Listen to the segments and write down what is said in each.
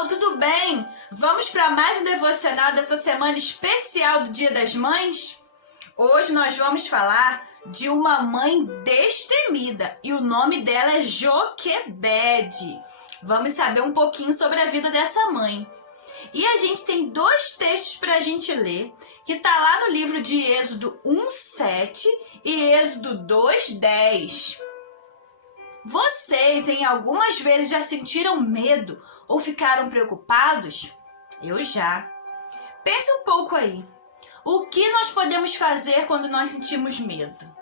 pessoal, tudo bem? Vamos para mais um devocional dessa semana especial do Dia das Mães? Hoje nós vamos falar de uma mãe destemida e o nome dela é Joquebede. Vamos saber um pouquinho sobre a vida dessa mãe. E a gente tem dois textos para a gente ler, que está lá no livro de Êxodo 1:7 e Êxodo 2:10. Vocês, em algumas vezes, já sentiram medo ou ficaram preocupados? Eu já. Pense um pouco aí. O que nós podemos fazer quando nós sentimos medo?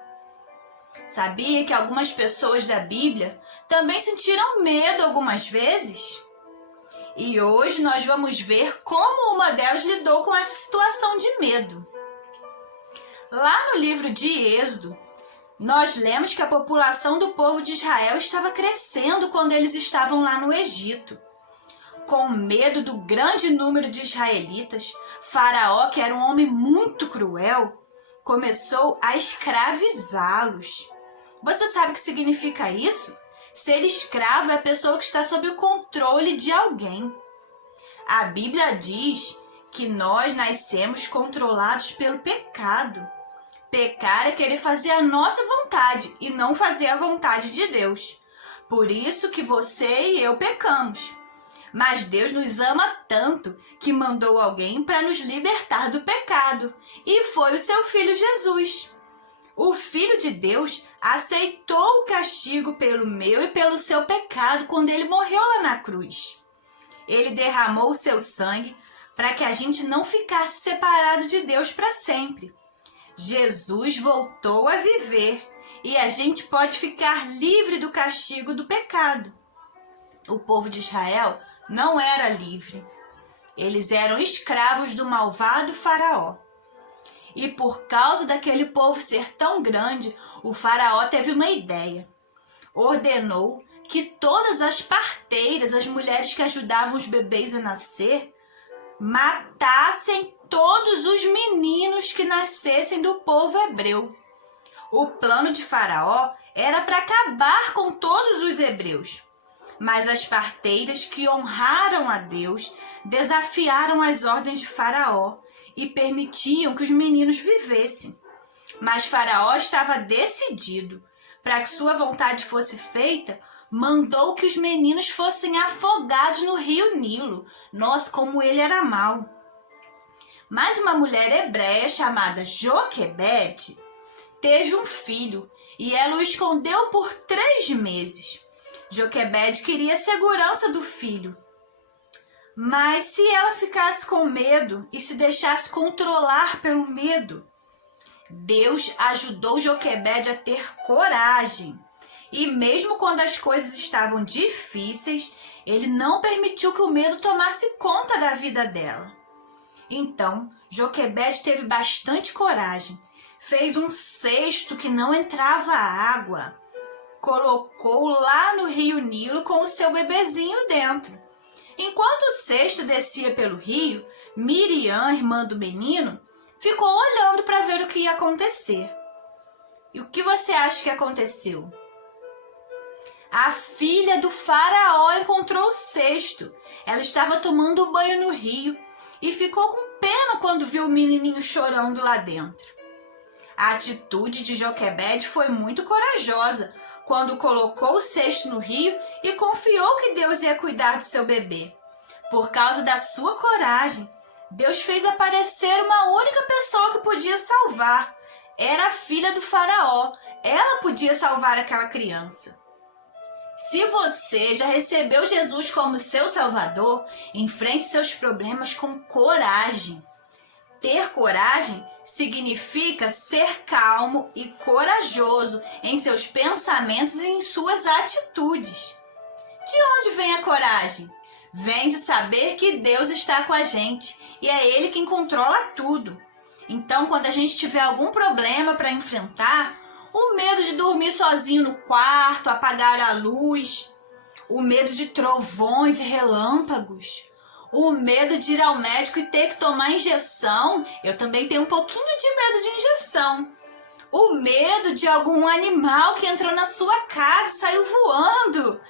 Sabia que algumas pessoas da Bíblia também sentiram medo algumas vezes? E hoje nós vamos ver como uma delas lidou com essa situação de medo. Lá no livro de Êxodo, nós lemos que a população do povo de Israel estava crescendo quando eles estavam lá no Egito. Com medo do grande número de israelitas, Faraó, que era um homem muito cruel, começou a escravizá-los. Você sabe o que significa isso? Ser escravo é a pessoa que está sob o controle de alguém. A Bíblia diz que nós nascemos controlados pelo pecado. Pecar é querer fazer a nossa vontade e não fazer a vontade de Deus. Por isso que você e eu pecamos. Mas Deus nos ama tanto que mandou alguém para nos libertar do pecado. E foi o seu Filho Jesus. O Filho de Deus aceitou o castigo pelo meu e pelo seu pecado quando ele morreu lá na cruz. Ele derramou o seu sangue para que a gente não ficasse separado de Deus para sempre. Jesus voltou a viver e a gente pode ficar livre do castigo do pecado. O povo de Israel não era livre. Eles eram escravos do malvado Faraó. E por causa daquele povo ser tão grande, o Faraó teve uma ideia. Ordenou que todas as parteiras, as mulheres que ajudavam os bebês a nascer, matassem todos os meninos que nascessem do povo hebreu. O plano de Faraó era para acabar com todos os hebreus. Mas as parteiras que honraram a Deus desafiaram as ordens de Faraó e permitiam que os meninos vivessem. Mas Faraó estava decidido. Para que sua vontade fosse feita, mandou que os meninos fossem afogados no rio Nilo. Nossa, como ele era mau. Mas uma mulher hebreia chamada Joquebede teve um filho e ela o escondeu por 3 meses. Joquebede queria a segurança do filho. Mas se ela ficasse com medo e se deixasse controlar pelo medo, Deus ajudou Joquebede a ter coragem. E mesmo quando as coisas estavam difíceis, ele não permitiu que o medo tomasse conta da vida dela. Então, Joquebede teve bastante coragem. Fez um cesto que não entrava água. Colocou lá no rio Nilo com o seu bebezinho dentro. Enquanto o cesto descia pelo rio, Miriam, irmã do menino, ficou olhando para ver o que ia acontecer. E o que você acha que aconteceu? A filha do Faraó encontrou o cesto. Ela estava tomando banho no rio e ficou com pena quando viu o menininho chorando lá dentro. A atitude de Joquebede foi muito corajosa quando colocou o cesto no rio e confiou que Deus ia cuidar do seu bebê. Por causa da sua coragem, Deus fez aparecer uma única pessoa que podia salvar. Era a filha do Faraó. Ela podia salvar aquela criança. Se você já recebeu Jesus como seu Salvador, enfrente seus problemas com coragem. Ter coragem significa ser calmo e corajoso em seus pensamentos e em suas atitudes. De onde vem a coragem? Vem de saber que Deus está com a gente e é Ele quem controla tudo. Então, quando a gente tiver algum problema para enfrentar, o medo de dormir sozinho no quarto, apagar a luz, o medo de trovões e relâmpagos, o medo de ir ao médico e ter que tomar injeção, eu também tenho um pouquinho de medo de injeção. O medo de algum animal que entrou na sua casa e saiu voando.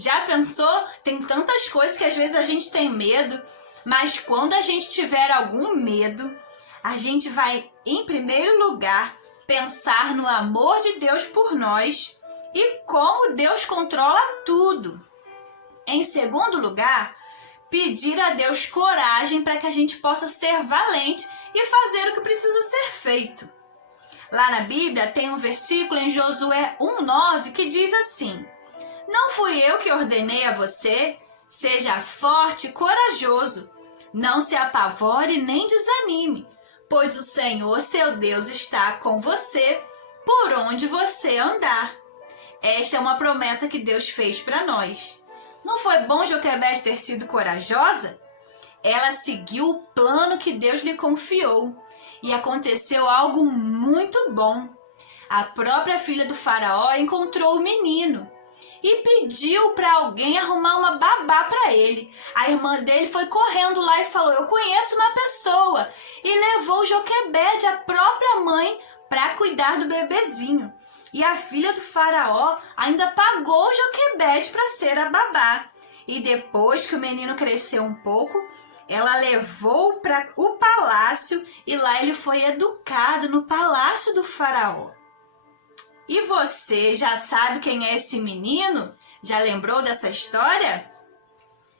Já pensou? Tem tantas coisas que às vezes a gente tem medo, mas quando a gente tiver algum medo, a gente vai, em primeiro lugar, pensar no amor de Deus por nós e como Deus controla tudo. Em segundo lugar, pedir a Deus coragem para que a gente possa ser valente e fazer o que precisa ser feito. Lá na Bíblia tem um versículo em Josué 1:9 que diz assim: Não fui eu que ordenei a você? Seja forte e corajoso. Não se apavore nem desanime, pois o Senhor, seu Deus, está com você por onde você andar. Esta é uma promessa que Deus fez para nós. Não foi bom Joquebede ter sido corajosa? Ela seguiu o plano que Deus lhe confiou e aconteceu algo muito bom. A própria filha do faraó encontrou o menino e pediu para alguém arrumar uma babá para ele. A irmã dele foi correndo lá e falou: eu conheço uma pessoa, e levou Joquebede, a própria mãe, para cuidar do bebezinho. E a filha do faraó ainda pagou Joquebede para ser a babá. E depois que o menino cresceu um pouco, ela levou para o palácio e lá ele foi educado no palácio do faraó. E você já sabe quem é esse menino? Já lembrou dessa história?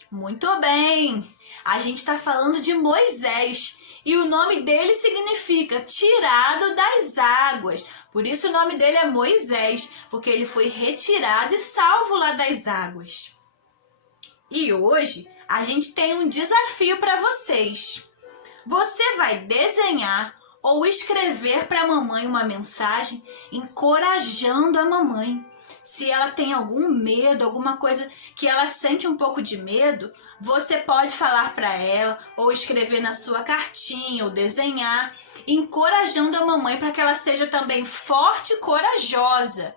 Muito bem! A gente está falando de Moisés e o nome dele significa tirado das águas. Por isso o nome dele é Moisés, porque ele foi retirado e salvo lá das águas. E hoje a gente tem um desafio para vocês. Você vai desenhar ou escrever para a mamãe uma mensagem encorajando a mamãe. Se ela tem algum medo, alguma coisa que ela sente um pouco de medo, você pode falar para ela ou escrever na sua cartinha ou desenhar, encorajando a mamãe para que ela seja também forte e corajosa.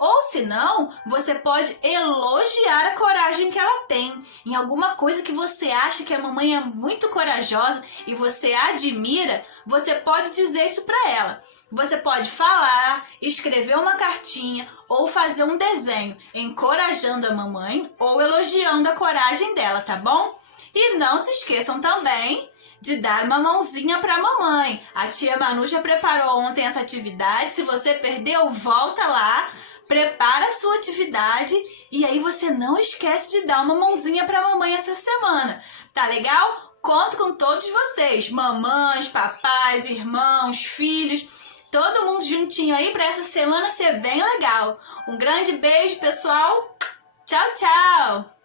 Ou se não, você pode elogiar a coragem que ela tem. Em alguma coisa que você acha que a mamãe é muito corajosa e você admira, você pode dizer isso para ela. Você pode falar, escrever uma cartinha ou fazer um desenho encorajando a mamãe ou elogiando a coragem dela, tá bom? E não se esqueçam também de dar uma mãozinha para a mamãe. A tia Manu já preparou ontem essa atividade. Se você perdeu, volta lá. Prepara a sua atividade e aí você não esquece de dar uma mãozinha para a mamãe essa semana. Tá legal? Conto com todos vocês, mamães, papais, irmãos, filhos, todo mundo juntinho aí para essa semana ser bem legal. Um grande beijo, pessoal. Tchau, tchau!